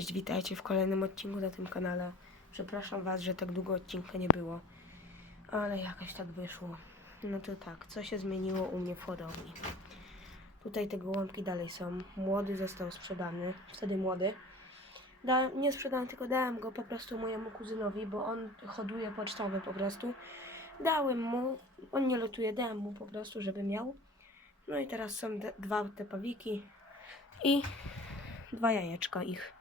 Cześć, witajcie w kolejnym odcinku na tym kanale. Przepraszam Was, że tak długo odcinka nie było, ale jakoś tak wyszło. No to tak, co się zmieniło u mnie w hodowli? Tutaj te gołąbki dalej są. Młody został sprzedany, wtedy młody. Da, nie sprzedałem, tylko dałem go po prostu mojemu kuzynowi, bo on hoduje pocztowy po prostu. Dałem mu, on nie lotuje, dałem mu po prostu, żeby miał. No i teraz są dwa te pawiki i dwa jajeczka ich.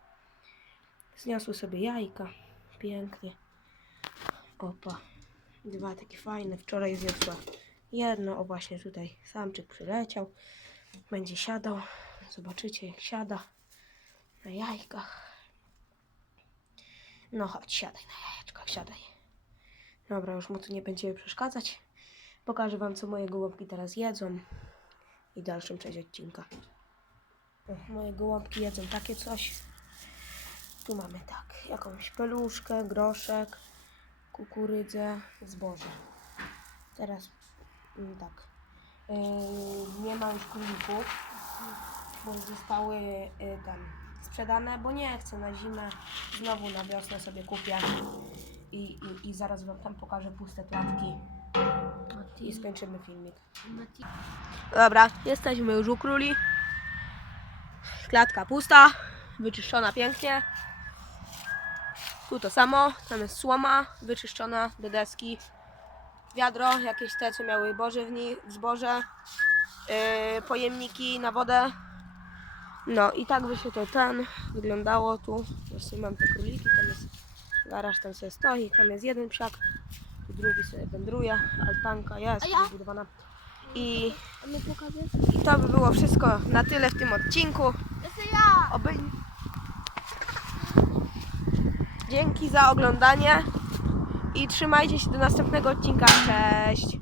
Zniosły sobie jajka. Pięknie. Opa. Dwa takie fajne. Wczoraj zniosła jedno. O właśnie tutaj samczyk przyleciał. Będzie siadał. Zobaczycie jak siada na jajkach. No chodź, siadaj na jajeczkach, siadaj. Dobra, już mu tu nie będziemy przeszkadzać. Pokażę wam co moje gołąbki teraz jedzą. I dalszą część odcinka. Moje gołąbki jedzą takie coś. Tu mamy tak, jakąś peluszkę, groszek, kukurydzę, zboże. Teraz mm, tak, yy, nie ma już królików, bo zostały yy, tam sprzedane, bo nie chcę na zimę, znowu na wiosnę sobie kupię i, i, i zaraz wam tam pokażę puste klatki i skończymy filmik. Dobra, jesteśmy już u króli. Klatka pusta, wyczyszczona pięknie. Tu to samo, tam jest słoma wyczyszczona do deski. Wiadro, jakieś te, co miały boże w nich, zboże. Yy, pojemniki na wodę. No i tak by się to ten wyglądało tu. Właśnie mam te króliki, tam jest garaż, tam sobie stoi, tam jest jeden psiak, tu drugi sobie wędruje, altanka jest ja? wybudowana. I? I to by było wszystko na tyle w tym odcinku. Jestem ja! Oby... Dzięki za oglądanie i trzymajcie się do następnego odcinka. Cześć!